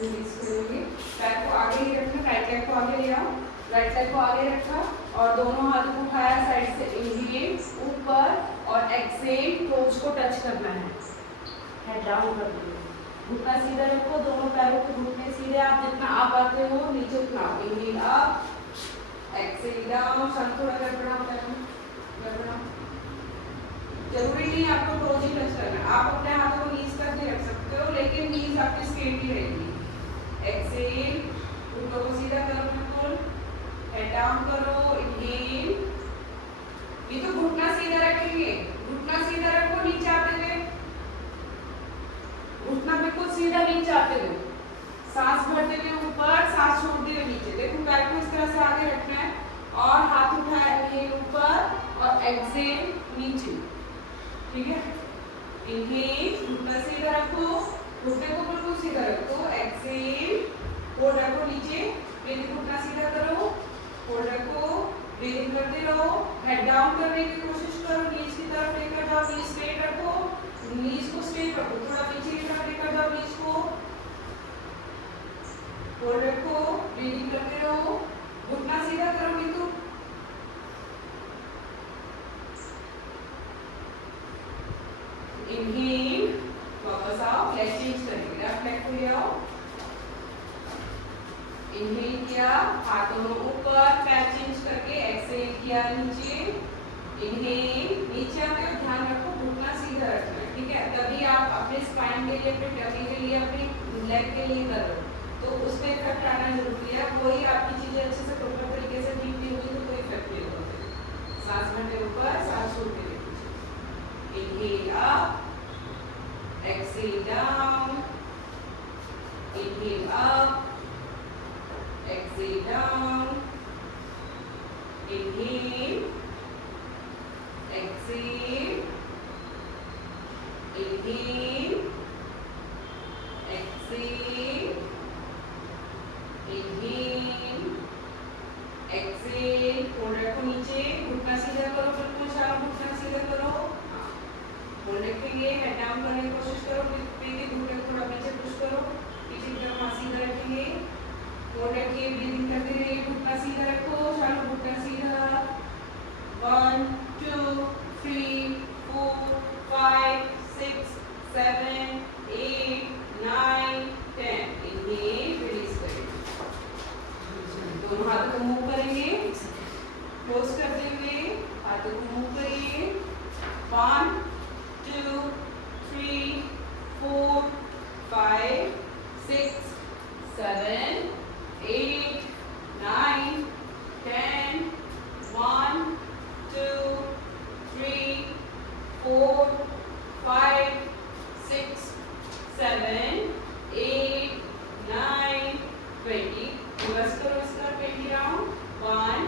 Release करेंगे। पैर को आगे ही रखना, राइट लेग को आगे ले आओ, राइट लेग को आगे रखा और दोनों हाथों को उठाया साइड से, इनहेल ऊपर और एक्सहेल टोज को टच करना है, हेड डाउन कर दो, घुटना सीधा रखो, दोनों पैरों के घुटने सीधे, आप जितना आप आते हो नीचे उतना, इनहेल अप, एक्सहेल डाउन, शांत थोड़ा कर बढ़ाओ, बढ़ाओ। जरूरी नहीं आपको टोज ही टच करना, आप अपने हाथों को नीज तक भी रख सकते हो, लेकिन नीज आपकी स्ट्रेट ही रहेगी। एक्सहेल, घुटनों को सीधा करो बिल्कुल, हेड डाउन करो, इनहेल, ये तो घुटना सीधा रखेंगे, घुटना सीधा रखो, नीचे आते हुए, घुटना बिल्कुल सीधा नीचे आते हुए, सांस भरते हुए ऊपर, सांस छोड़ते हुए नीचे, देखो पैर को इस तरह से आगे रखना है और हाथ उठाया, इनहेल ऊपर और एक्सहेल नीचे, ठीक है। इनहेल, घुटना सीधा रखो, घुटने को बिल्कुल सीधा रखो, एक्सहेल, होल्ड रखो नीचे, फिर घुटना सीधा करो, होल्ड रखो, ब्रीदिंग करते रहो, हेड डाउन करने की कोशिश करो, नीज की तरफ लेकर जाओ, नीज स्ट्रेट रखो, नीज को स्ट्रेट रखो, थोड़ा पीछे की तरफ लेकर जाओ नीज को, होल्ड रखो, ब्रीदिंग करते रहो, घुटना सीधा करो बिल्कुल, इनहेल, वापस आओ, लेग चेंज करेंगे, लेफ्ट लेग को ले आओ, इनहेल किया, हाथ दोनों ऊपर, पैर चेंज करके, एक्सहेल किया नीचे, इनहेल, नीचे आते हो, ध्यान रखो घुटना सीधा रखना है, ठीक है। तभी आप अपने स्पाइन के लिए, अपने टमी के लिए, अपने लेग के लिए कर रहे हो, तो उसमें इफेक्ट आना जरूरी है, वही आपकी चीजें अच्छे से प्रॉपर तरीके से ठीक नहीं होगी तो कोई इफेक्ट नहीं होगा। सांस भरते ऊपर, सांस छोड़ते हुए, inhale up, exhale down, inhale up, exhale down, inhale, exhale, inhale, exhale, inhale, exhale, hold रखो नीचे, घुटना सीधा करो, बिल्कुल शांत, घुटना सीधा करो, होल्ड रखेंगे, हेड डाउन करने की कोशिश करो, ब्रीदिंग घुटने थोड़ा पीछे पुश करो, पीछे की तरफ हाथ सीधा रखेंगे, होल्ड रखिए, ब्रीदिंग करते रहिए, घुटना सीधा रखो, शालो घुटना सीधा, 1 2 3 4 5 6 7 8 9 10, इनहेल, रिलीज करेंगे, दोनों हाथों को मूव करेंगे, क्लोज करते हुए हाथों को मूव करिए, 1 2 3 4 5 6 7 8 9 10, 1 2 3 4 5 6 7 8 9 20, रिवर्स करो इसका 20 राउंड, 1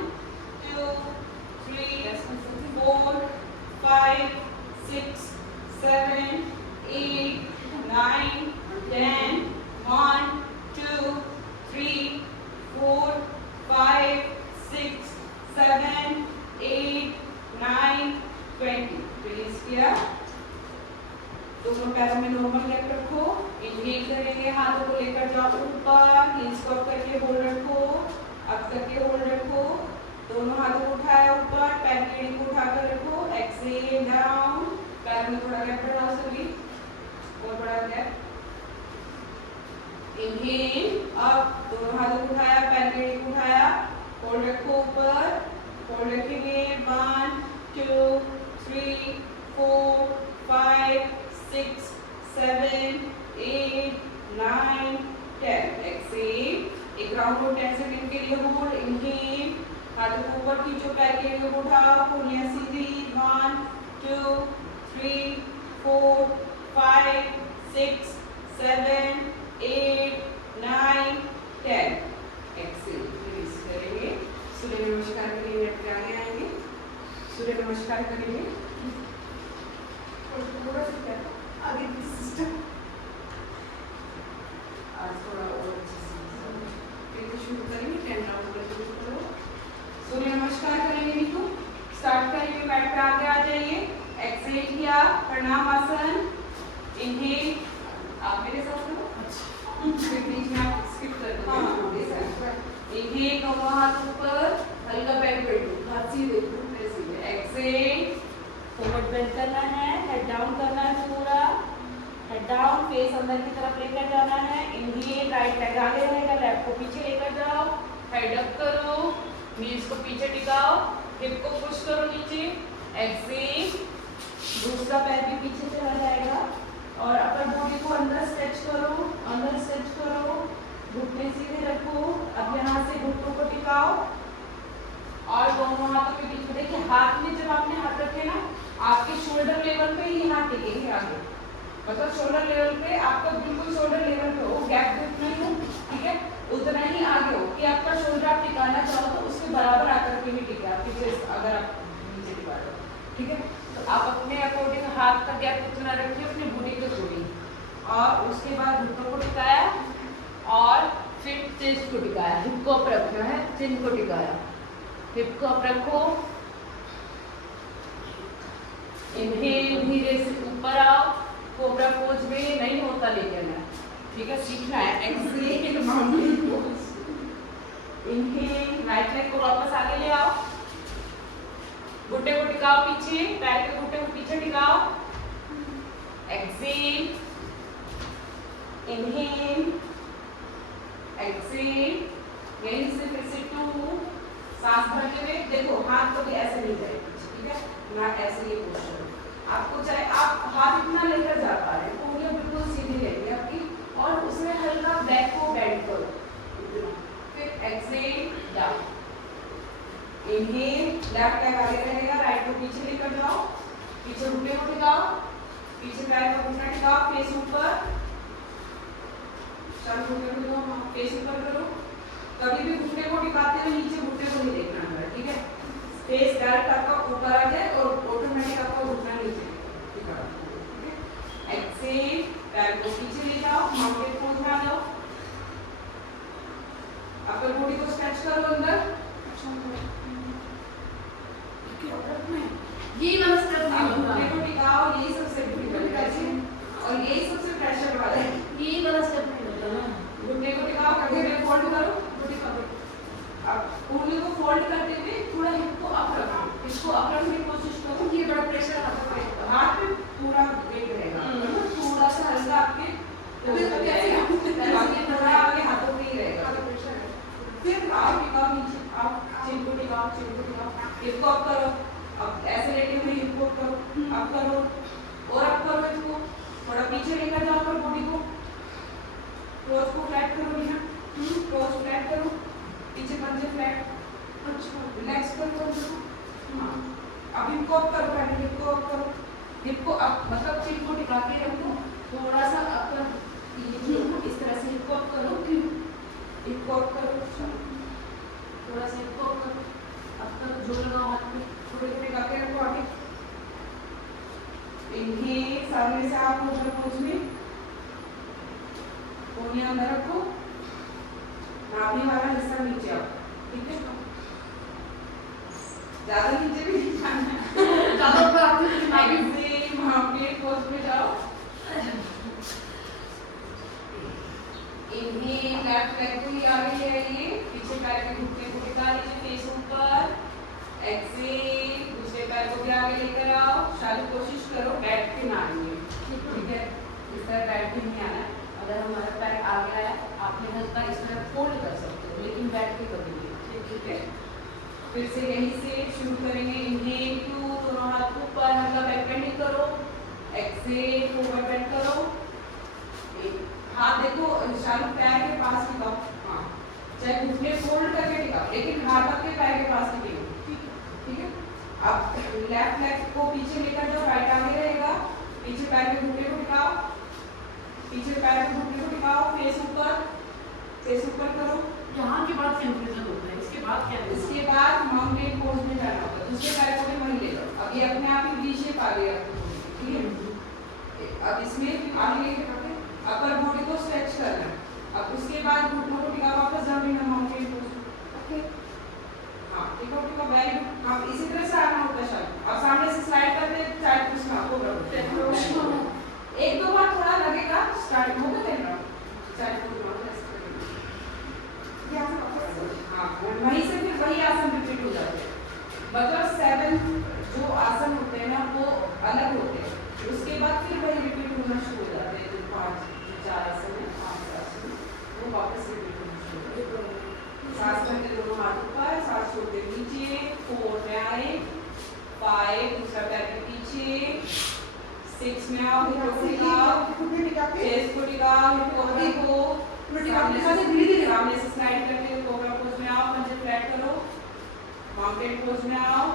2 3 4 5 6 7 8 9 10, 1 2 3 4 5 6 7 8 9 20, रिलीज किया, दोनों पैरों में नॉर्मल लेग रखो, इनहेल करेंगे, हाथों को लेकर जाओ ऊपर, हील्स को अप करके होल्ड रखो, अप करके होल्ड रखो, दोनों हाथों को उठाया ऊपर, पैर की एड़ी को उठाकर रखो, एक्सहेल डाउन, पैर में थोड़ा गैप बढ़ाओ सभी, और बड़ा गैप, इनहेल अप, दोनों हाथों को उठाया, पैर की एड़ी को उठाया, होल्ड रखो ऊपर, होल्ड रखेंगे, 1 2 3 4 5 6 7 8 9 10, एक्सहेल, एक राउंड को 10 सेकंड के लिए होल्ड, इनहेल, हाथों को ऊपर खींचो, पैर की एड़ी को उठाओ, उंगलियां सीधी, 1 2 3 4 5 6 7 8 9 10, एक्सहेल, रिलीज करेंगे, सूर्य नमस्कार करेंगे, अपने आगे आएंगे, सूर्य नमस्कार करेंगे, थोड़ा सा आगे सिस्टम, आज थोड़ा और अच्छे से शुरू करेंगे, 10 राउंड करके शुरू करो, सूर्य नमस्कार करेंगे, नीतू स्टार्ट करेंगे, बैठ पे आगे आ जाइए, एक्सहेल किया, प्रणाम आसन, इनहेल, आप मेरे साथ करो, फिर बीच में इनहेल, दोनों हाथ ऊपर, हल्का बैक बेंड, हाथ सीधे, घुटने सीधे। एक्सेल, फॉरवर्ड बेंड करना है, हेड डाउन करना है पूरा, हेड डाउन, फेस अंदर की तरफ लेकर जाना है। इनहेल, राइट लेग आगे रहेगा, लेफ्ट को पीछे लेकर जाओ, हेड अप करो, नीज को पीछे टिकाओ, हिप को पुश करो नीचे। एक्सेल, दूसरा पैर भी पीछे चला जाएगा और अपर बॉडी को अंदर स्ट्रेच करो, अंदर स्ट्रेच करो, घुटने सीधे रखो। अब यहाँ से घुटनों को टिकाओ और दोनों हाथों के बीच में देखिए, हाथ में जब आपने हाथ रखे ना, आपके शोल्डर लेवल पे ही हाथ टिकेंगे आगे, मतलब शोल्डर लेवल पे, आपका बिल्कुल शोल्डर लेवल पे हो, गैप भी उतना ही हो, ठीक है, उतना ही आगे हो कि आपका शोल्डर आप टिकाना चाहो तो उसके बराबर आकर के भी टिके आपकी चेस्ट, अगर आप नीचे टिका रहे हो, ठीक है। तो आप अपने अकॉर्डिंग हाथ का गैप उतना रखिए अपने बॉडी के अकॉर्डिंग, और उसके बाद घुटनों को टिकाया और फिर चेस्ट को टिकाया, हिप को अप रखा है, चिन को टिकाया, हिप को अप रखो। इनहेल, धीरे से ऊपर आओ, कोबरा पोज में नहीं होता लेकिन है, ठीक है, सीखना है। Exhale, mountain pose. Inhale, right leg को वापस आगे ले आओ, घुटने को टिकाओ पीछे, पैर के घुटने को पीछे टिकाओ। एक्सेल, इनहेल, एक्सेल, यहीं से फिर से 2 सांस भरते हुए, देखो हाथ कभी ऐसे नहीं जाए, ठीक है, ना ऐसे ये पोस्चर, आपको चाहे आप हाथ इतना लेकर जा पा रहे हैं, उंगलियां बिल्कुल सीधी रहेगी आपकी, और उसमें हल्का बैक को बेंड करो इतना। फिर exhale, down, inhale, left leg आगे रहेगा, राइट को पीछे लेकर जाओ, पीछे घुटने को टिकाओ, पीछे पैर का घुटना टिकाओ, फेस ऊपर, चलो घुटने को टिकाओ, फेस ऊपर करो। कभी भी घुटने को टिकाते हुए नीचे घुटने को नहीं देखना है, ठीक है, फेस डायरेक्ट आपका ऊपर आ जाए और ऑटोमेटिक आपका घुटना नीचे टिका, ठीक है। एक्सेल, पैर को पीछे ले जाओ, माउंटेन पोज में आ जाओ, अपर बॉडी को स्ट्रेच करो अंदर, ये वाला स्टेप नहीं होता, घुटने को टिकाओ, यही सबसे डिफिकल्ट है और यही सबसे प्रेशर वाला है, ये वाला स्टेप नहीं होता ना। घुटने को टिकाओ, घुटने को फोल्ड करो, अब उंगली को फोल्ड करते हुए थोड़ा हिप को अप रखो, इसको अप रखने की कोशिश करो, ये बड़ा प्रेशर हाथ पे रहेगा, हाथ पे पूरा वेट रहेगा, थोड़ा सा हल्का आपके थोड़ा आपके हाथों पे ही रहेगा, फिर आप टिकाओ नीचे, आप चिन को टिकाओ, हिप को अप करो, अब ऐसे लेटे हुए हिप को करो, अप करो और अप करो, इसको थोड़ा पीछे लेकर जाओ पर बॉडी को, क्रोस को फ्लैट करो, बिना क्रोस फ्लैट करो, पीछे पंजे फ्लैट, अच्छा रिलैक्स करो, हाँ, अब हिप को अप करो, पहले हिप को अप करो, हिप को अप मतलब चिन को टिका के रखो, थोड़ा सा अप कर, इस तरह से हिप को अप करो, हिप को अप करो, थोड़ा सा हिप को अप करो, अप करो, जोर लगाओ हाथ में, थोड़े थोड़े टिका के रखो आगे। इनहेल, सामने से आप कोबरा पोज में, कोहनी अंदर रखो, नाभि वाला हिस्सा नीचे आओ, ठीक है, ज्यादा नीचे भी नहीं जाना है, ज्यादा ऊपर आते हैं नाभि से माउंटेन पोज में जाओ। इनहेल, लेफ्ट लेग को ही आगे ले आइए, पीछे पैर के घुटने को टिका लीजिए, फेस ऊपर। एक्सेल, दूसरे पैर को भी आगे लेकर आओ, शायद कोशिश करो बैठ के ना आइए, ठीक है, इस तरह बैठ के नहीं आना है, अगर हमारा पैर आगे आया आपने हल्का इस तरह फोल्ड कर सकते हो, लेकिन बैठ के कभी नहीं, ठीक है। फिर से यहीं से शुरू करेंगे, इनहेल 2, दोनों हाथ ऊपर, हल्का बैक बेंडिंग करो, एक्सेल, फॉरवर्ड बेंड करो, हाथ देखो शालू पैर के पास टिकाओ, हाँ, चाहे घुटने फोल्ड करके टिकाओ, लेकिन हाथ आपके पैर के पास टिकेगा, ठीक है। अब लेफ्ट लेग को पीछे लेकर जाओ, राइट आगे रहेगा, पीछे पैर के घुटने को टिकाओ, पीछे पैर के घुटने को टिकाओ, फेस ऊपर करो। यहाँ के बाद कंफ्यूजन होता है, इसके बाद क्या है? इसके बाद माउंटेन पोज में जाना होता है, दूसरे पैर को भी वहीं ले लो, अब ये अपने आप ही वी शेप आ गया, ठीक है। अब इसमें आगे लेके अपर बॉडी को स्ट्रेच करना है, अब उसके बाद घुटनों को टिका वापस जमीन में माउंटेन पोज, ओके, हाँ, टिका टिका वेरी गुड। हाँ, इसी तरह से आना होता है शायद, अब सामने से स्लाइड करते हैं, चाहे कुछ ना हो, एक दो बार थोड़ा लगेगा, स्टार्ट होगा देना, चाहे कुछ ना हो, ऐसे करेंगे, यहाँ से वापस सामने दिखा दे, धीरे-धीरे। सामने से स्लाइड करते हुए कोबरा पोज में आओ, पंजे फ्लैट करो, माउंटेन पोज में आओ,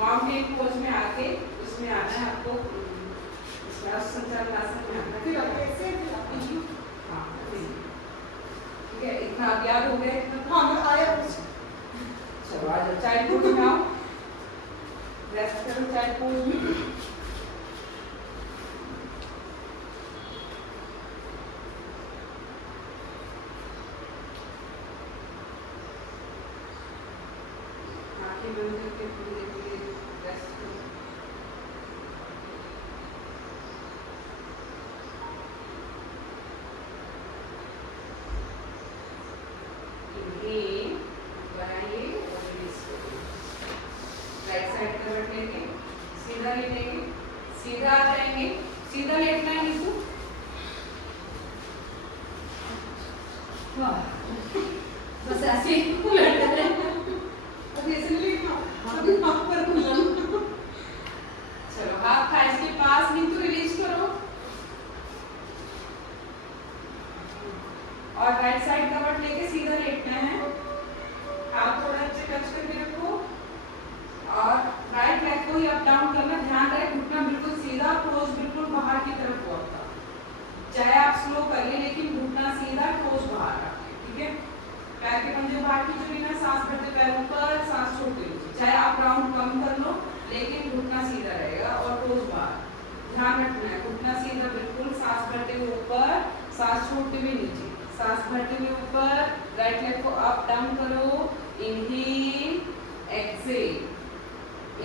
माउंटेन पोज में आके उसमें आना है आपको, श्वास संचालन आसन में आना है। फिर आप ऐसे हाँ, ठीक है, इतना आप याद हो गए? हाँ आया कुछ। चलो आ जाओ, चाइल्ड पोज में आओ, रेस्ट करो चाइल्ड पोज में। आंखें बंद करके धीरे धीरे रेस्ट करो। Inhale, बनाइए और release करिए। राइट साइड करवट लेंगे, सीधा लेटेंगे, सीधा आ जाएंगे, सीधा लेटना है नीतू। वाह, बस ऐसे ही उलट रहे हैं। अभी ऐसे नहीं लेटना, अभी हाथ पर खुला। चलो हाथ थाइस के पास, नीतू रिलीज करो। और राइट साइड करवट लेके सीधा लेटना है, हाथ थोड़ा नीचे टच करके रखो और राइट लेग को ही अप डाउन करना, ध्यान रहे घुटना बिल्कुल सीधा, टोज बिल्कुल बाहर की तरफ होता। चाहे आप स्लो कर ले लेकिन घुटना सीधा, टोज बाहर रखें, ठीक है? पैर के पंजे बाहर की चुनी ना, सांस भरते पैर ऊपर, सांस छोड़ते नीचे। चाहे आप राउंड कम कर लो लेकिन घुटना सीधा रहेगा और टोज बाहर। ध्यान रखना है घुटना सीधा बिल्कुल, सांस भरते हुए ऊपर, सांस छोड़ते हुए नीचे, सांस भरते हुए ऊपर, राइट लेग को अप डाउन करो, इनहेल, एक्सहेल,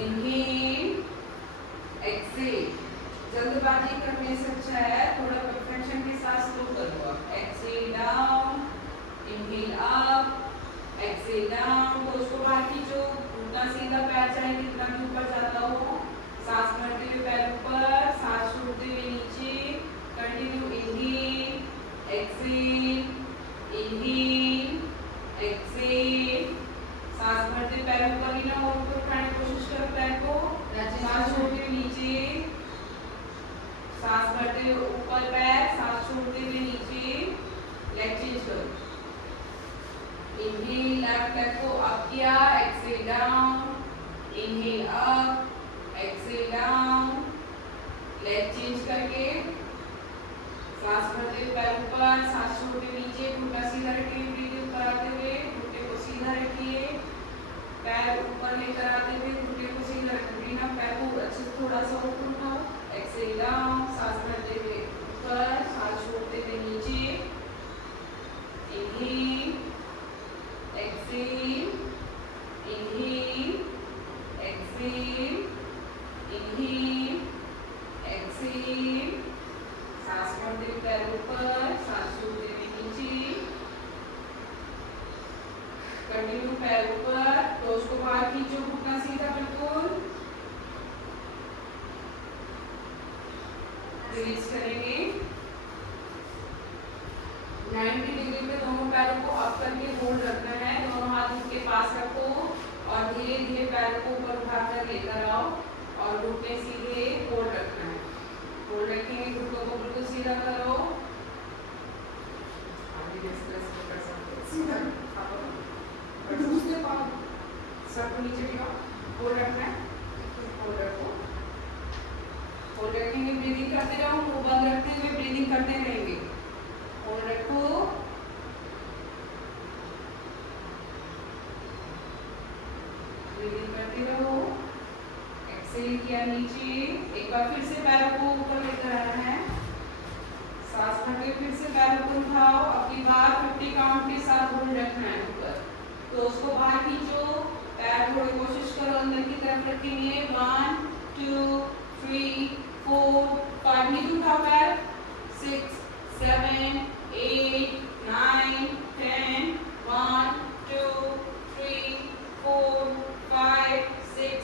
इनहेल, एक्सहेल। जल्दबाजी करने से अच्छा है थोड़ा परफेक्शन के साथ स्लो करो। Exhale down, inhale up, exhale down, तो उसको बाहर खींचो, घुटना सीधा, पैर चाहे कितना भी ऊपर जाता हो, सांस भरते हुए पैर ऊपर, सांस छोड़ते हुए नीचे, continue, inhale, exhale, inhale, exhale, सांस भरते पैर ऊपर लेना और ऊपर उठाने की कोशिश करो पैर को, सांस छोड़ते हुए नीचे, सांस भरते हुए ऊपर पैर, सांस छोड़ते हुए नीचे, लेग चेंज करो। इनहेल, लेफ्ट लेग को अप किया, exhale down, inhale up, exhale down, leg change करके, सांस भरते हुए पैर ऊपर, सांस छोड़ते हुए नीचे, घुटना सीधा रखिए, ब्रीथ ऊपर आते हुए घुटने को सीधा रखिए, पैर ऊपर लेकर आते हुए घुटने को सीधा रखिए, ना पैर को अच्छे से थोड़ा सा ऊपर उठाओ, एक्सहेल डाउन, सांस भरते हुए ऊपर, सांस छोड़ते हुए नीचे, inhale, exhale, inhale, exhale, inhale, exhale, सांस भरते हुए पैर ऊपर, सांस छोड़ते हुए नीचे, कंटिन्यू पैर ऊपर, टोज को बाहर खींचो, घुटना सीधा बिल्कुल, रिलीज करेंगे। 90 डिग्री पे दोनों पैरों को अप करके होल्ड रखना है, दोनों हाथ उनके पास रखो और धीरे धीरे पैरों को ऊपर उठाकर लेकर आओ और घुटने सीधे होल्ड रखना है। होल्ड रखेंगे, घुटनों को बिल्कुल सीधा करो, कर सकते सीधा सबको नीचे टिकाओ, होल्ड रखना है, होल्ड रखो, होल्ड रखेंगे, ब्रीदिंग करते रहो, मुंह बंद रखते हुए ब्रीदिंग करते रहेंगे, होल्ड रखो, ब्रीदिंग करते रहो, एक्सहेल किया नीचे, एक बार फिर से पैरों को ऊपर लेकर आना है, सांस भरके फिर से पैरों को उठाओ, अपनी बार 50 काउंट के साथ होल्ड रखना है ऊपर, तो उसको बाहर खींचो, पैर थोड़ी कोशिश करो अंदर की तरफ रखेंगे, 1 2 3 4 5, नीचे उठाओ पैर, 6 7 8 9 10 1 2 3 4 5 6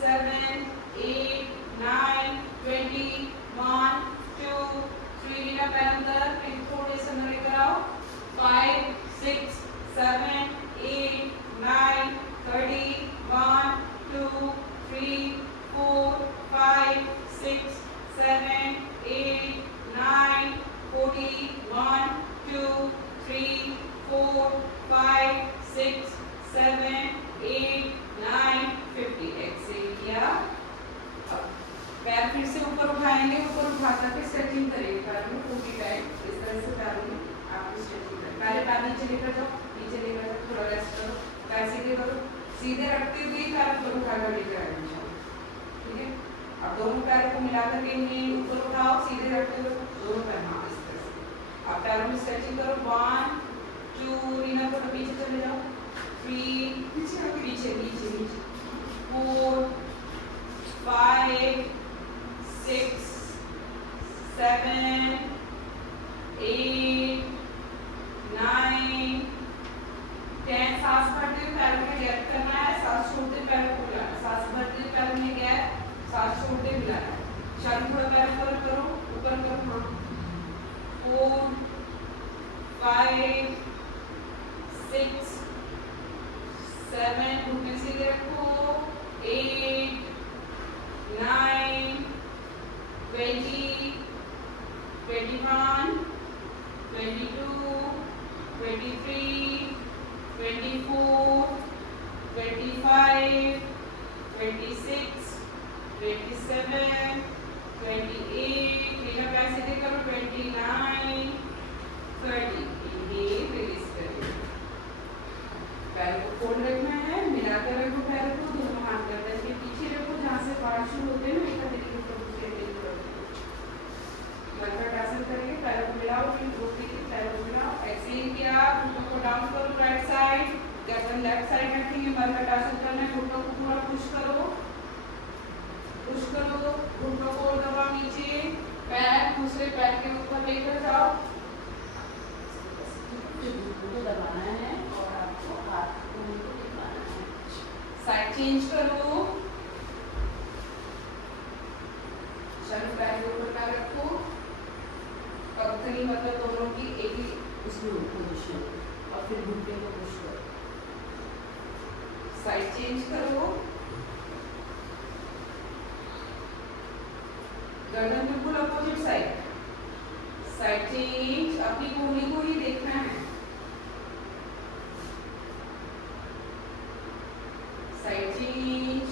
7 8 9 20 1 2 3, लीना पैर अंदर, फिर थोड़े से अंदर लेकर आओ, 5 6 7 8 9 30 1 2 3 4 5 6 7 8 9 40 1 4 5 6 7 8 9 50 एक्सेल किया। अब पैर फिर से ऊपर उठाएंगे, ऊपर उठा करके स्ट्रेचिंग करेंगे पैर में पूरी टाइट इस तरह से पैरों में आपको स्ट्रेचिंग करें। पहले पैर नीचे लेकर जाओ, नीचे लेकर जाओ, थोड़ा रेस्ट करो, पैर सीधे करो, सीधे रखते हुए पैर ऊपर उठाकर लेकर आना चाहिए। ठीक है, अब दोनों पैरों को मिला करके नीचे ऊपर उठाओ, सीधे रखते हुए दोनों पैर हाँ इस तरह से। अब पैरों में स्ट्रेचिंग करो, 1 2 रीना थोड़ा पीछे चले जाओ, 3 पीछे नीचे नीचे 4 5 6 7 8 9 10 सांस भरते हुए पैरों में गैप करना है, सांस छोड़ते हुए पैरों को मिलाना है, सांस भरते हुए पैरों में गैप, सांस छोड़ते हुए मिलाना है। चालू थोड़ा पैर ऊपर करो, ऊपर करो, हाँ 4 5 6 7 घुटने सीधे रखो, 8 9 20 21 22 23 24 25 26 27 28 नीचे पैर सीधे करो, 29 30 इन्हें रिलीज करिए। पैरों को फोल्ड रखना है, मिलाकर रखो पैरों को, दोनों हाथ गर्दन के पीछे रखो, जहाँ से पार्ट शुरू होते हैं ना एक तरीके से दूसरे तरीके रखो। मलखट आसन करेंगे, पैरों को मिलाओ, फिर घुटने के पैरों को मिलाओ, एक्सहेल किया, घुटनों को डाउन करो राइट साइड, गर्दन लेफ्ट साइड रखेंगे, मलखट आसन करना है, घुटनों को पूरा पुश करो, घुटनों को दबाओ नीचे, पैर दूसरे पैर के ऊपर लेकर जाओ, घुटनों को दबाना है और आपको हाथ को दिखाना है। साइड चेंज करो, चलो पैर के ऊपर पैर रखो, कभी मतलब दोनों की एक ही उसमें पोजीशन और फिर घुटने को पुश करो, साइड चेंज करो, गर्दन बिल्कुल अपोजिट साइड, साइड चेंज, अपनी कोहनी को ही देखना है, साइड चेंज,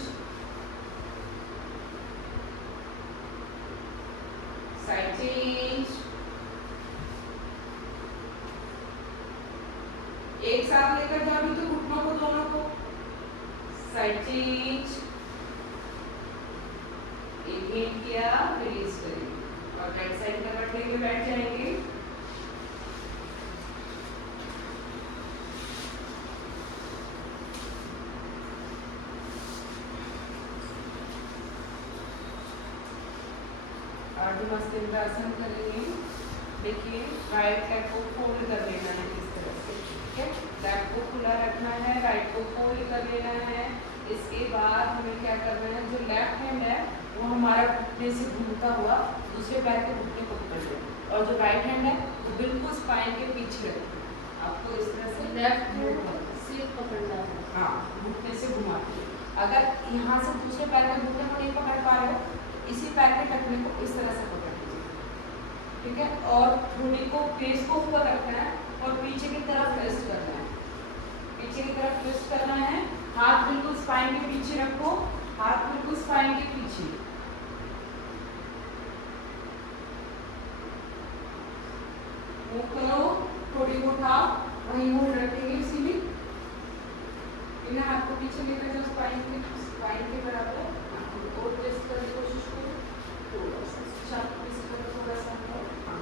साइड चेंज, एक साथ लेकर जाओ तो घुटनों को दोनों को, साइड चेंज, इनहेल किया, रिलीज करेंगे और राइट साइड का करते हुए बैठ जाएंगे। आसन करेंगे, देखिए राइट लेग को फोल्ड कर लेना है इस तरह से, ठीक है, लेफ्ट को खुला रखना है, राइट को फोल्ड कर लेना है। इसके बाद हमें क्या करना है, जो लेफ्ट हैंड है वो हमारा घुटने से घूमता हुआ दूसरे पैर के घुटने को पकड़ लेना और जो राइट हैंड है वो बिल्कुल स्पाइन के पीछे रखना। आपको इस तरह से लेफ्ट हैंड से पकड़ना है, हाँ घुटने से घुमा के। अगर यहाँ से दूसरे पैर के घुटने को नहीं पकड़ पा रहे हो, इसी पैर के टखने को इस तरह से पकड़ लीजिए, ठीक है, और ठोड़ी को फेस को ऊपर रखना है और पीछे की तरफ ट्विस्ट करना है, पीछे की तरफ ट्विस्ट करना है। हाथ बिल्कुल स्पाइन के पीछे रखो, हाथ बिल्कुल स्पाइन के पीछे, मूव करो, थोड़ी को उठाओ, वहीं होल्ड रखेंगे इसीलिए, इन्हें हाथ को पीछे लेकर जाओ स्पाइन के बराबर, और ट्विस्ट करने की कोशिश करो, थोड़ा सा शार्प ट्विस्ट करो, थोड़ा सा हाँ।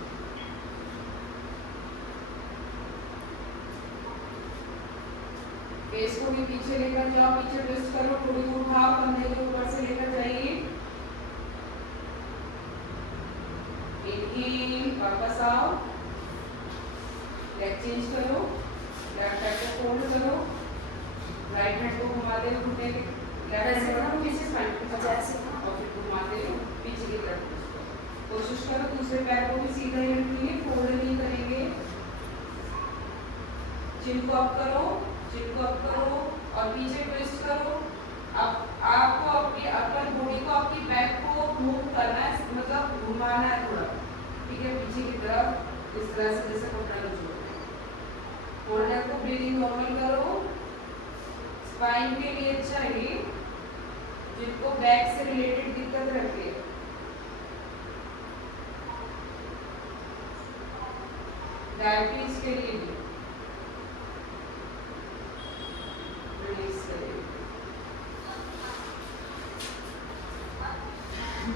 फेस को भी पीछे लेकर जाओ, पीछे ट्विस्ट करो, थोड़ी को उठाओ, कंधे के ऊपर से लेकर जाइए, इनहेल, वापस आओ, लेग चेंज करो, लेफ्ट हैंड को फोल्ड करो, राइट हैंड को घुमाते हुए घुटने के लेफ्ट हैंड को पीछे स्पाइन को जैसे और फिर घुमाते हुए पीछे की तरफ कोशिश करो। दूसरे पैर को भी सीधा ही रखेंगे, फोल्ड नहीं करेंगे, चिन को अप करो, चिन को अप करो और पीछे ट्विस्ट करो। अब आपको अपनी अपर बॉडी को, आपकी बैक को मूव करना है, मतलब घुमाना है थोड़ा, ठीक है, पीछे की तरफ इस तरह से जैसे कपड़ा जोड़ना है। होल्ड रखो, ब्रीदिंग नॉर्मल करो। स्पाइन के लिए अच्छा है ये, जिनको बैक से रिलेटेड दिक्कत रखे। डायबिटीज के लिए भी रिलीज करें।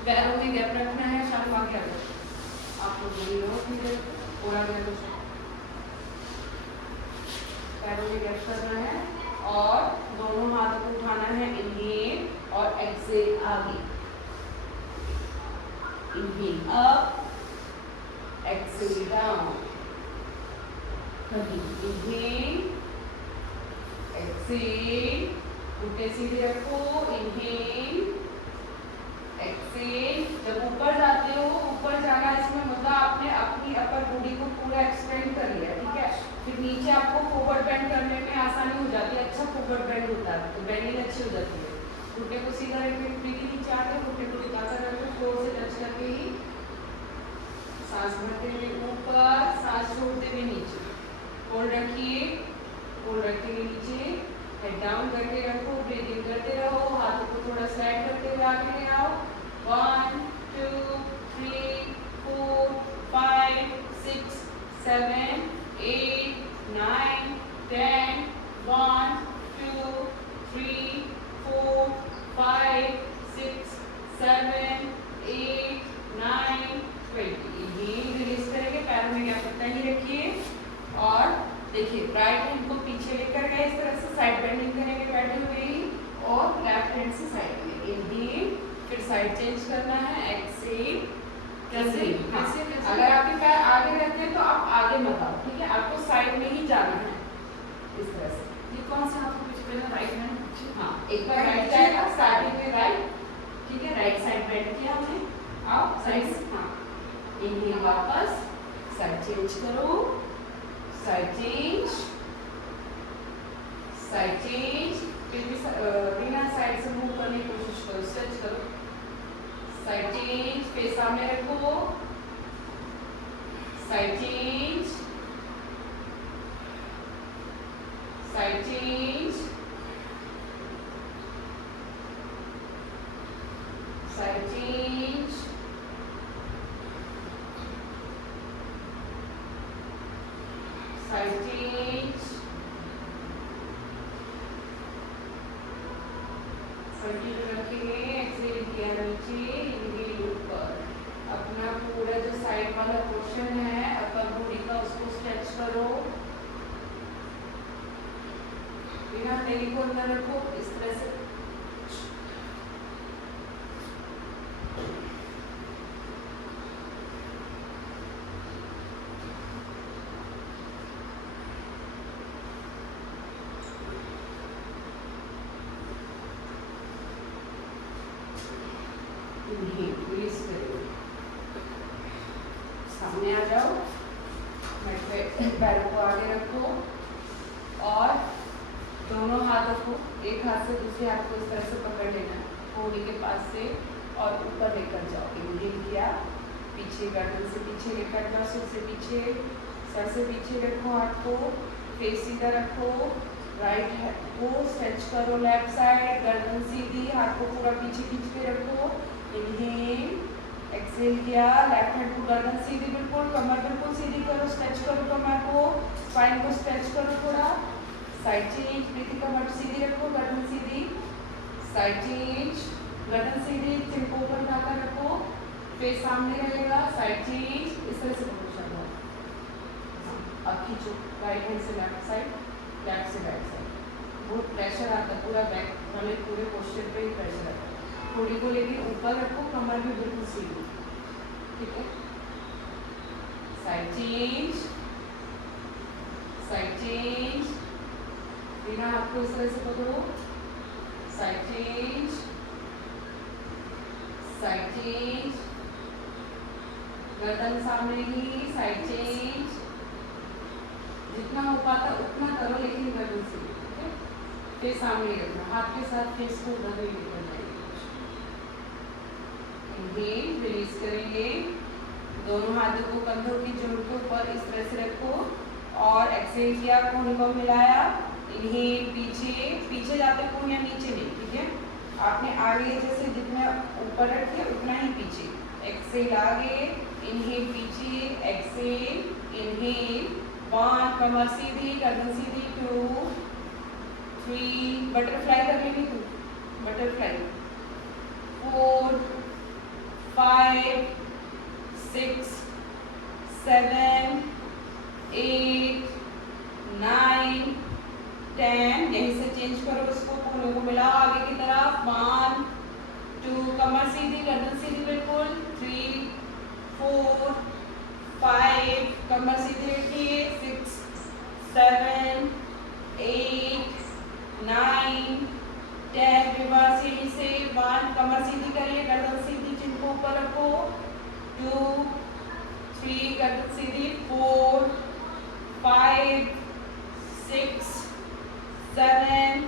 पैरों में गैप रखना है, शाम आगे आ जाओ आप लोग बोली हो धीरे पूरा गैप पैरों में गैप करना है और दोनों हाथों को उठाना है, इनहेल और एक्सेल आगे, inhale up, exhale down, inhale, exhale, घुटने सीधे रखो, इनहेल, एक्सेल। जब ऊपर जाते हो, ऊपर जाना इसमें मतलब आपने अपनी अपर बॉडी को पूरा एक्सटेंड कर लिया, ठीक है। फिर नीचे आपको फॉरवर्ड बेंड करने में आसानी हो जाती है, अच्छा फॉरवर्ड बेंड होता है, तो बेंडिंग अच्छी हो जाती है। घुटने को सीधा रखिए, पीठी नीचे आके घुटने को टिकाकर रखो, फ्लोर से टच करके ही सांस भरते हुए ऊपर, सांस छोड़ते हुए नीचे, होल्ड रखिए, होल्ड रखेंगे नीचे, हेड डाउन करके रखो, ब्रीदिंग करते रहो, हाथों को थोड़ा स्लाइड करते हुए आगे ले आओ। 1 2 3 4 5 6 7 8 9 10 1 2 3 4 5 6 7 8 9 20। ये रिलीज करेंगे, पैरों में गैप रखना ही रखिए और देखिए राइट हैंड को पीछे लेकर गए, इस तरह से साइड बेंडिंग करेंगे बैठे हुए ही, और लेफ्ट हैंड से साइड में इनहेल, फिर साइड चेंज करना है, एक्सेल। कैसे अगर आपके पैर आगे रहते हैं तो आप आगे मत आओ, ठीक है, आपको साइड में ही जाना है इस तरह से। ये कौन सा हाथ पीछे पहले राइट हैंड? हाँ, एक बार राइट जाएगा, स्टार्टिंग में राइट, ठीक है, राइट साइड बेंड किया हमने, आओ साइड से, हाँ, इनहेल वापस, साइड चेंज करो, साइड चेंज, साइड चेंज, फिर भी बिना साइड से मूव करने की कोशिश करो, स्ट्रेच करो, साइड चेंज, फेस सामने रखो, side change, side change, side change, side change, continue रखेंगे, एक्सेल किया नीचे, इनहेल ऊपर, अपना पूरा जो साइड वाला पोर्शन है अपर बॉडी का उसको स्ट्रेच करो, बिना नेली को अंदर रखो, इस तरह से रिलीज करो, सामने आ जाओ, मैट पे पैरों को आगे रखो और दोनों हाथों को एक हाथ से दूसरे हाथ को इस तरह से पकड़ लेना है, बॉडी के पास से और ऊपर लेकर जाओ, इनहेल किया, पीछे गर्दन से पीछे लेकर जाओ, सिर से पीछे, सर से पीछे रखो, हाथ को फेस सीधा रखो, राइट हैंड को स्ट्रेच करो, लेफ्ट साइड, गर्दन सीधी, हाथ को पूरा पीछे खींच के रखो, इनहेल, एक्सेल किया, लेफ्ट हैंड को गर्दन सीधी, बिल्कुल कमर बिल्कुल सीधी करो, स्ट्रेच करो कमर को, स्पाइन को स्ट्रेच करो थोड़ा, साइड चेंज, पीठी कमर सीधी रखो, गर्दन सीधी, साइड चेंज, गर्दन सीधी, चिन को ऊपर उठाकर रखो, फेस सामने रहेगा, साइड चेंज, इस तरह से पकड़ो शब्द, अब खींचो, राइट हैंड से लेफ्ट साइड, लेफ्ट से राइट साइड, बहुत प्रेशर आता है, पूरा बैक वाले पूरे पोस्चर पे ही प्रेशर आता है, थोड़ी को लेकिन ऊपर रखो, कमर भी बिल्कुल सीधी, ठीक है, साइड चेंज, साइड चेंज, बिना हाथ को इस तरह से पकड़ो, साइड चेंज, साइड चेंज, गर्दन सामने ही, साइड चेंज, जितना हो पाता उतना करो लेकिन गर्दन से, ठीक है, फेस सामने रखना, हाथ के साथ फेस को उधर ही लेकर जाइए, इनहेल, रिलीज करेंगे, दोनों हाथों को कंधों की जोड़ के ऊपर इस तरह से रखो और एक्सेल किया, कोहनी को मिलाया, इनहेल, पीछे पीछे जाते कोहनियाँ नीचे नहीं, ठीक है। आपने आगे जैसे जितना ऊपर रखिए उतना ही पीछे, एक्सेल आगे, इनहेल पीछे, एक्सेल, इनहेल, 1 कमर सीधी, गर्दन सीधी, 2 3 बटरफ्लाई कर लेंगे, 2 बटरफ्लाई, 4 5 6 7 8 9 10, यहीं से चेंज करो इसको, कोहनियों को मिलाओ आगे की तरफ, 1 2 कमर सीधी, गर्दन सीधी बिल्कुल, 3 4 5 कमर सीधी रखिए, 6 7 8 9 10, रिवर्स यहीं से, 1 कमर सीधी करिए, गर्दन सीधी, चिन को ऊपर रखो, 2 3 गर्दन सीधी, 4 5 6 7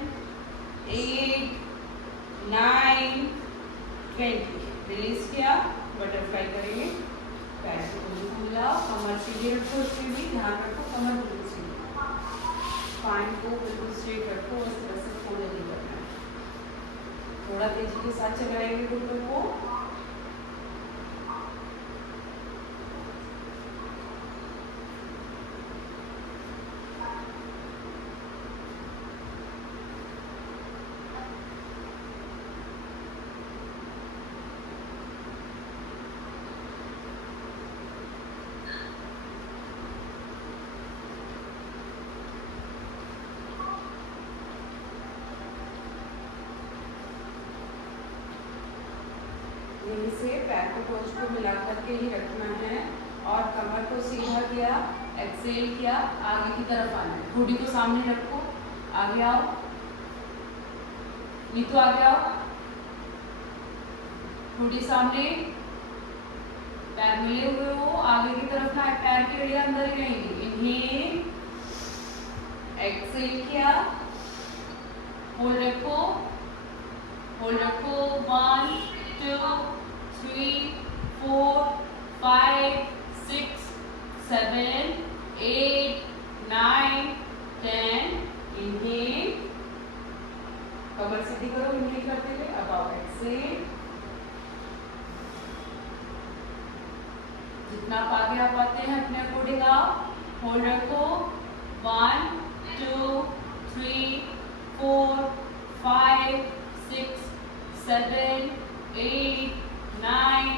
8 9 20, रिलीज किया, बटरफ्लाई करेंगे, पैर को बिल्कुल मिलाओ, कमर सीधी रखो, इसमें भी ध्यान रखो कमर बिल्कुल सीधी, स्पाइन को बिल्कुल स्ट्रेट रखो, इस तरह से फोल्ड नहीं करना है, थोड़ा तेजी के साथ चलाएंगे घुटनों को, यहीं से पैर को टोच को मिला करके ही रखना है और कमर को सीधा किया, एक्सेल किया, आगे की तरफ आना है, घुड़ी को सामने रखो, आगे आओ, नीतू आगे आओ, घुड़ी सामने, पैर मिले हुए हो, आगे की तरफ ना, पैर की एड़ियां अंदर ही रहेंगी, इनहेल, एक्सेल किया, होल्ड रखो, 1 2 3 4 5 6 7 8 9 10, इनहेल, कमर सीधी करो, इनहेल करते हुए, अब आओ एक्सेल, जितना आप आगे आ पाते हैं अपने अकॉर्डिंग आओ, होल्ड रखो, 1 2 3 4 5 6 7 8 9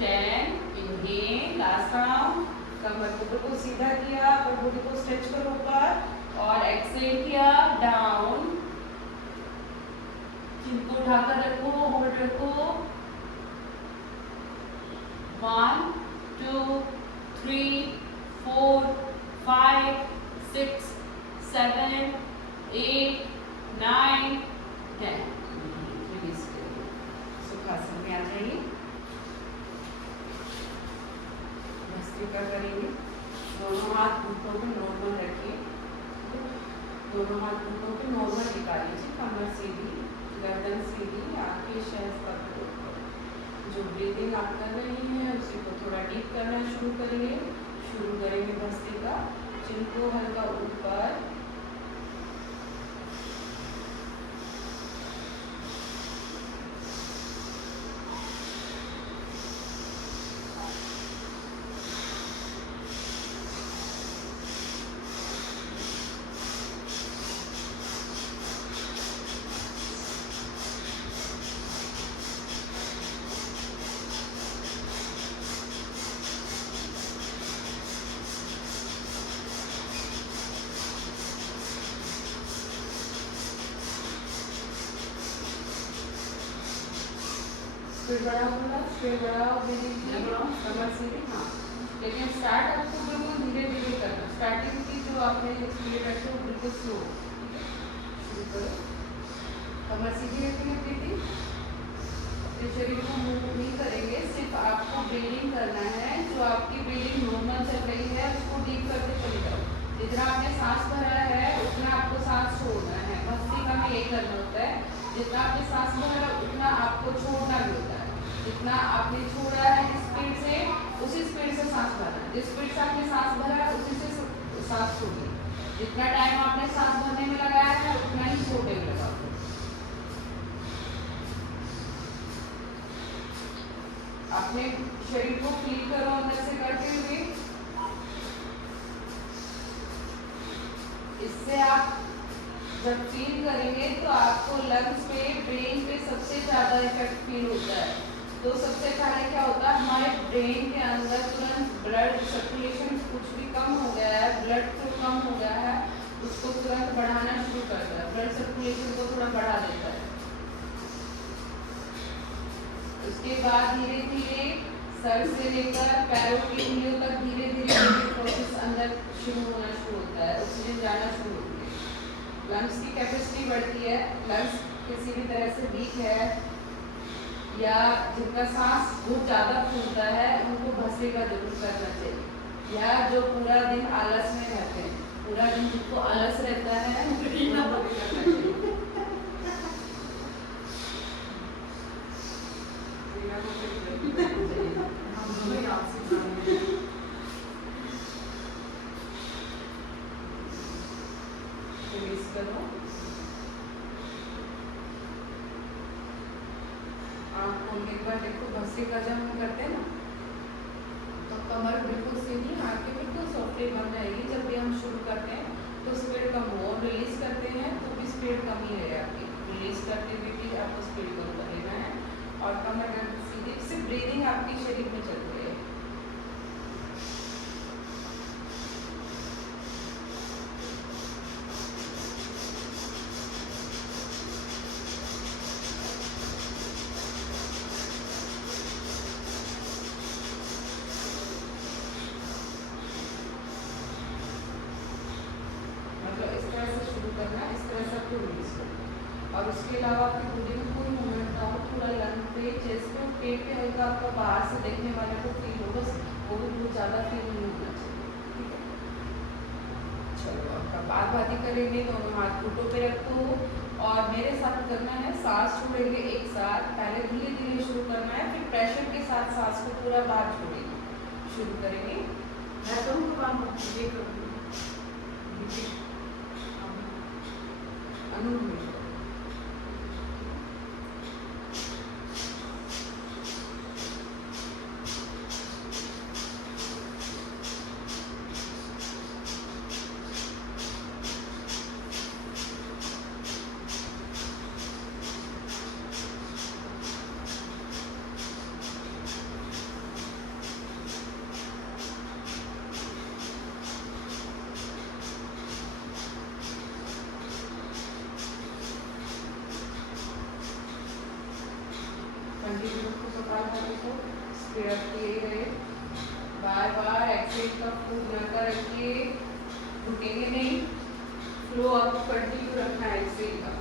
10, इनहेल, लास्ट राउंड, कमर को बिल्कुल सीधा किया, बॉडी को स्ट्रेच करो ऊपर और एक्सेल किया, डाउन, चिन को उठाकर रखो, होल्ड रखो, 1 2 3 4 5 6 7 8 9 10, रिलीज करिए, सुखासन में आ जाइए, भस्त्रिका करेंगे, दोनों हाथ घुटनों पे नॉर्मल रखिए, दोनों हाथ घुटनों पे नॉर्मल टिका लीजिए, कमर सीधी, गर्दन सीधी, आंखें सहज पकड़ो, जो ब्रीदिंग आप कर रही हैं उसी को थोड़ा डीप करना शुरू करेंगे भस्त्रिका, चिन को हल्का ऊपर, फिर बढ़ाओ कमर सीधी, हाँ, लेकिन स्टार्ट आपको बिल्कुल धीरे धीरे करना, स्टार्टिंग की जो आपने स्पीड रखी वो बिल्कुल स्लो, शुरू करो, कमर सीधी रखेंगे, प्रीति, अपने शरीर को मूव नहीं करेंगे, सिर्फ आपको ब्रीदिंग करना है, जो आपकी ब्रीदिंग नॉर्मल चल रही है उसको डीप करते चले जाओ, जितना आपने सांस भरा है उतना आपको सांस छोड़ना है, भस्त्रिका में यही करना होता है, जितना आपने सांस भरा है उतना आपको छोड़ना भी होता है, जितना आपने छोड़ा है स्पीड से उसी स्पीड से सांस भरना है, जिस स्पीड से आपने सांस भरा है उसी सांस छोड़िए। जितना टाइम आपने सांस भरने में लगाया है उतना ही छोड़ने में लगाओ। अपने शरीर को फील करो अंदर से करते हुए। इससे आप जब फील करेंगे तो आपको लंग्स पे, ब्रेन पे सबसे ज्यादा इफेक्ट फील होता है। तो सबसे पहले क्या होता है, हमारे ब्रेन के अंदर तुरंत ब्लड सर्कुलेशन कुछ भी कम हो गया है, ब्लड फ्लो कम हो गया है, उसको तुरंत बढ़ाना शुरू करता है, ब्लड सर्कुलेशन को थोड़ा बढ़ा देता है। उसके बाद धीरे धीरे सर से लेकर पैरों की उंगलियों तक धीरे धीरे प्रोसेस अंदर शुरू होना शुरू होता है, ऑक्सीजन जाना शुरू होती है, लंग्स की कैपेसिटी बढ़ती है। लंग्स किसी भी तरह से वीक है या जिनका सांस बहुत ज़्यादा फूलता है उनको भस्त्रिका का जरूर करना चाहिए। या जो पूरा दिन आलस में रहते हैं, पूरा दिन जिनको आलस रहता है उनको भी करना चाहिए। देखो भस्त्रिका जब हम करते हैं ना तो कमर बिल्कुल सीधी, आंखें बिल्कुल सॉफ्टली बन जाएगी। जब भी हम शुरू करते हैं तो स्पीड कम हो, रिलीज करते हैं तो भी स्पीड कम ही है आपकी। रिलीज करते हुए भी आपको स्पीड कम कर लेना है और कमर सीधी, सिर्फ ब्रीदिंग आपकी शरीर में चल रही है। और उसके अलावा आपकी बॉडी में कोई मूवमेंट ना हो, पूरा लंग पे, चेस्ट पे, पेट पे हल्का आपका बाहर से देखने वाले को फील हो, बस वो भी बहुत ज़्यादा फील नहीं होना चाहिए। ठीक है, चलो आपका बात करेंगे। दोनों हाथ घुटनों पे रखो और मेरे साथ करना है, सांस छोड़ेंगे एक साथ। पहले धीरे धीरे शुरू करना है, फिर प्रेशर के साथ सांस को पूरा बाहर छोड़ेंगे। शुरू करेंगे। मैं तो ये करूँगी अनुलोम। बार बार एक्सेल का फूड बनाकर रखिए, रुकेंगे नहीं। फ्लो आपको कंटिन्यू रखना है, एक्सेल का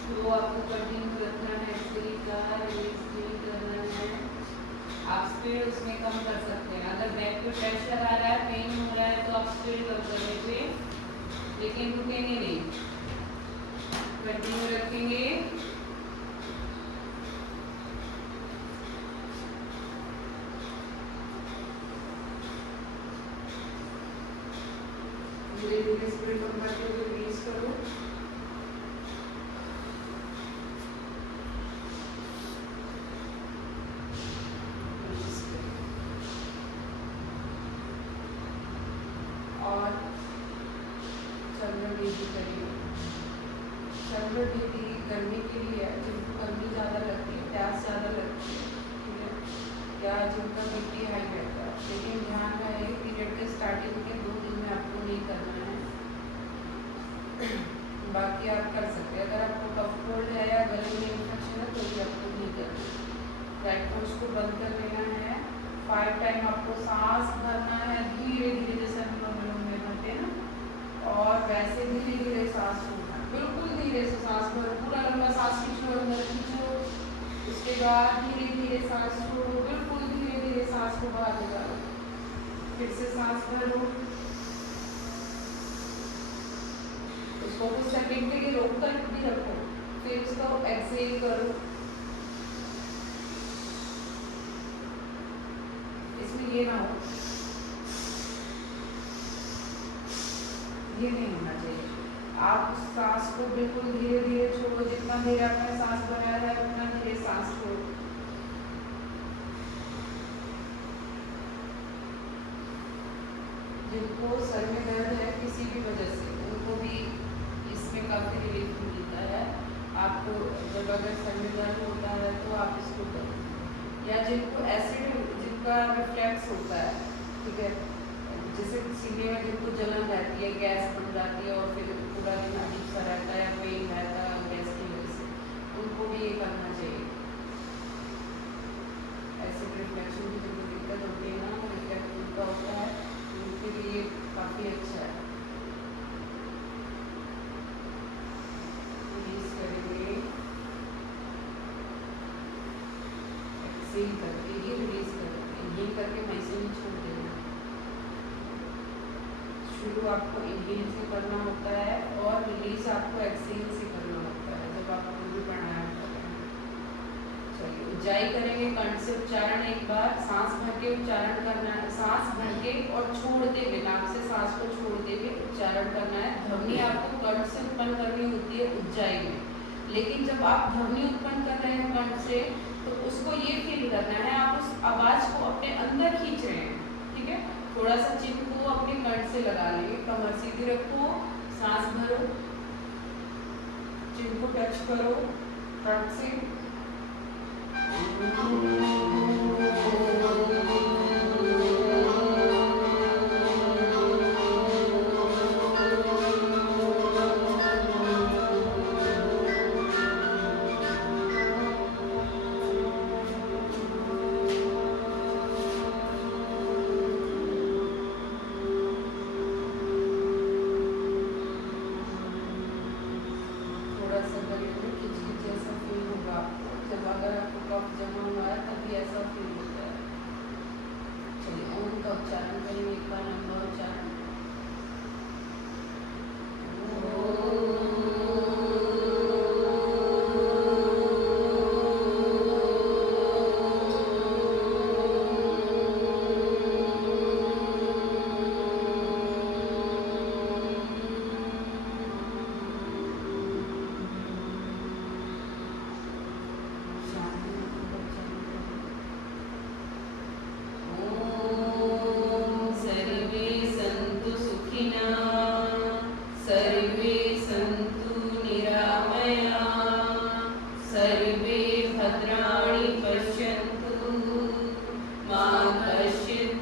फ्लो आपको कंटिन्यू रखना है, एक्सेल का रिलीज करना है। आप स्पीड उसमें कम कर सकते हैं। अगर बैक पे प्रेशर आ रहा है, पेन हो रहा है तो आप स्पीड कम कर लीजिए, लेकिन रुकेंगे नहीं, कंटिन्यू रखेंगे। धीरे धीरे स्पीड कम करते हुए रिलीज करो। और चंद्र बेदी करिए। चंद्र बेदी गर्मी के लिए है, जिनको गर्मी ज़्यादा लगती है, प्यास ज़्यादा लगती है, ठीक है, या जिनका बीपी हाई रहता है। लेकिन ध्यान रहे पीरियड के स्टार्टिंग के 2 दिन में आपको नहीं करना है, बाकी आप कर सकते हैं। अगर आपको कफ कोल्ड है या गले में इन्फेक्शन है तो भी आपको नहीं करना है। राइट नोज को बंद कर लेना है। 5 टाइम आपको सांस भरना है धीरे धीरे, जैसे हम अनुलोम में भरते हैं ना, और वैसे धीरे धीरे सांस छोड़ना, बिल्कुल धीरे से सांस भरो, पूरा लंबा सांस खींचो, अंदर खींचो, उसके बाद धीरे धीरे सांस छोड़ो, बिल्कुल धीरे धीरे सांस को बाहर निकालो, फिर से सांस भरो, उसको कुछ सेकंड के लिए रोक कर भी रखो, फिर उसको एक्सेल करो। इसमें ये ना हो ये नहीं होना चाहिए। आप उस सांस को बिल्कुल धीरे धीरे छोड़ो, जितना धीरे आपने सांस बनाया है उतना धीरे सांस छोड़ो। जिनको सर में दर्द है किसी भी वजह से, उनको भी इसमें काफ़ी रिलीफ मिलता है। आपको जब अगर सर में दर्द होता है तो आप इसको करो, या जिनको एसिड, जिनका रिफ्लेक्स होता है, ठीक है, जैसे सीने में जिनको जलन रहती है, गैस बन जाती है और फिर पूरा दिन अजीब सा रहता है, पेन रहता है गैस की वजह से, उनको भी ये करना चाहिए। एसिड रिफ्लेक्शन की जिनको दिक्कत होती है ना, रिफ्लेक्स उनका होता है, उनके लिए काफ़ी अच्छा है। रिलीज करेंगे, एक्सेल करके ही रिलीज करेंगे, ये करके वैसे ही छोड़ देना। शुरू आपको इनहेल से करना होता है और रिलीज आपको एक्सेल से करना होता है जब आप कोई भी प्राणायाम कर रहे हैं। चलिए उज्जाई करेंगे, कंठ से उच्चारण एक बार, सांस भर के उच्चारण करना है, सांस भर के और छोड़ते हुए, नाक से सांस को छोड़ते हुए उच्चारण करना है। ध्वनि आपको कंठ से उत्पन्न करनी होती है उज्जाई में, लेकिन जब आप ध्वनि उत्पन्न कर रहे हैं कंठ से तो उसको ये फील करना है आप उस आवाज को अपने अंदर खींच रहे हैं, ठीक है। थोड़ा सा चिन्ह को अपने कंठ से लगा लेंगे, कमर सीधी रखो, सांस भरो, चिन्ह को टच करो कंठ से। उच्चारण करेंगे एक बार, लंबा उच्चारण।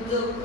दुख